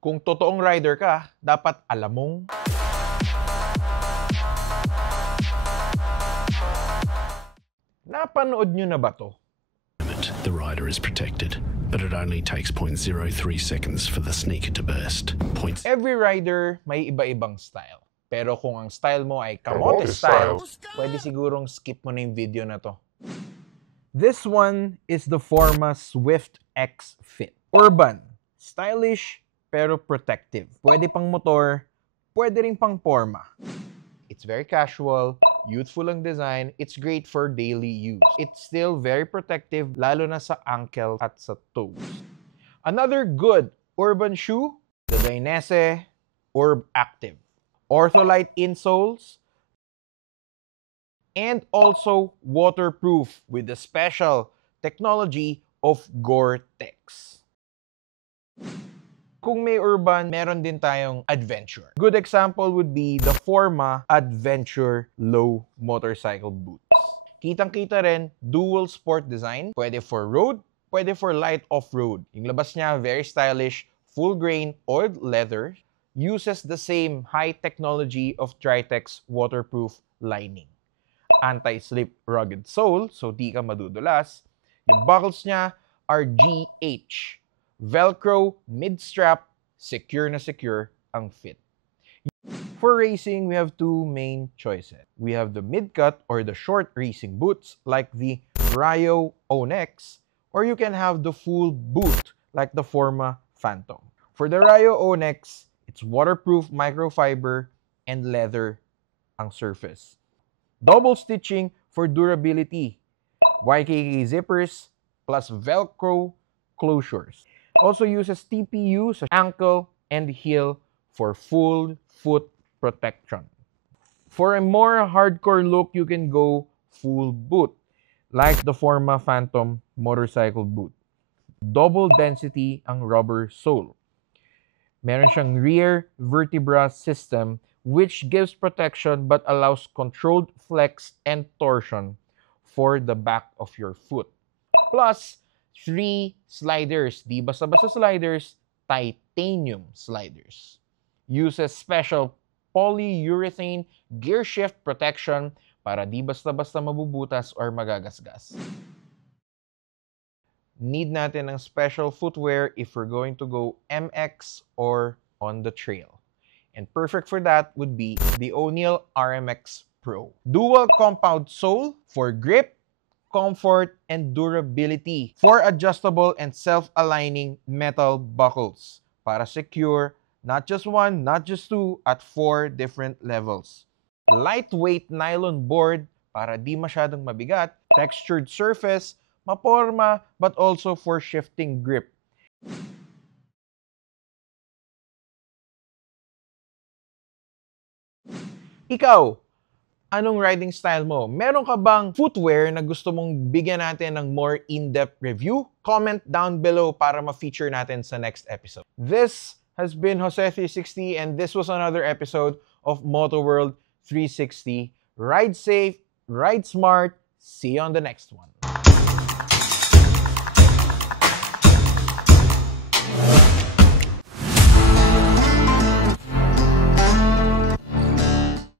Kung totoong rider ka, dapat alam mong napanood nyo na ba to? The rider is protected, but it only takes 0.03 seconds for the sneaker to burst. Every rider may iba-ibang style. Pero kung ang style mo ay kamote style, pwede sigurong skip mo na yung video na to. This one is the Forma Swift X Fit. Urban, stylish, pero protective. Pwede pang motor, pwede rin pang forma. It's very casual, youthful ang design, it's great for daily use. It's still very protective, lalo na sa ankle at sa toes. Another good urban shoe, the Dainese Urb Active. Ortholite insoles, and also waterproof with the special technology of Gore-Tex. Kung may urban, meron din tayong adventure. Good example would be the Forma Adventure Low Motorcycle Boots. Kitang-kita rin, dual sport design. Pwede for road, pwede for light off-road. Yung labas niya, very stylish, full grain, oiled leather. Uses the same high technology of Tritex waterproof lining. Anti-slip rugged sole, so di ka madudulas. Yung buckles niya are GH. Velcro, mid-strap, secure na secure ang fit. For racing, we have two main choices. We have the mid-cut or the short racing boots like the Rayo Onyx, or you can have the full boot like the Forma Phantom. For the Rayo Onyx, it's waterproof microfiber and leather ang surface. Double stitching for durability. YKK zippers plus Velcro closures. Also uses TPU sa ankle and heel for full foot protection. For a more hardcore look, you can go full boot, like the Forma Phantom motorcycle boot. Double density ang rubber sole. Meron siyang rear vertebra system which gives protection but allows controlled flex and torsion for the back of your foot. Plus, 3 sliders. Di basta-basta sliders, titanium sliders. Uses special polyurethane gear shift protection para di basta-basta mabubutas or magagasgas. Need natin ng special footwear if we're going to go MX or on the trail. And perfect for that would be the O'Neill RMX Pro. Dual compound sole for grip, comfort, and durability. 4 adjustable and self-aligning metal buckles para secure not just 1, not just 2, at 4 different levels. Lightweight nylon board para di masyadong mabigat. Textured surface, maporma, but also for shifting grip. Ikaw, anong riding style mo? Meron ka bang footwear na gusto mong bigyan natin ng more in-depth review? Comment down below para ma-feature natin sa next episode. This has been Jose360 and this was another episode of Motoworld 360. Ride safe, ride smart. See you on the next one.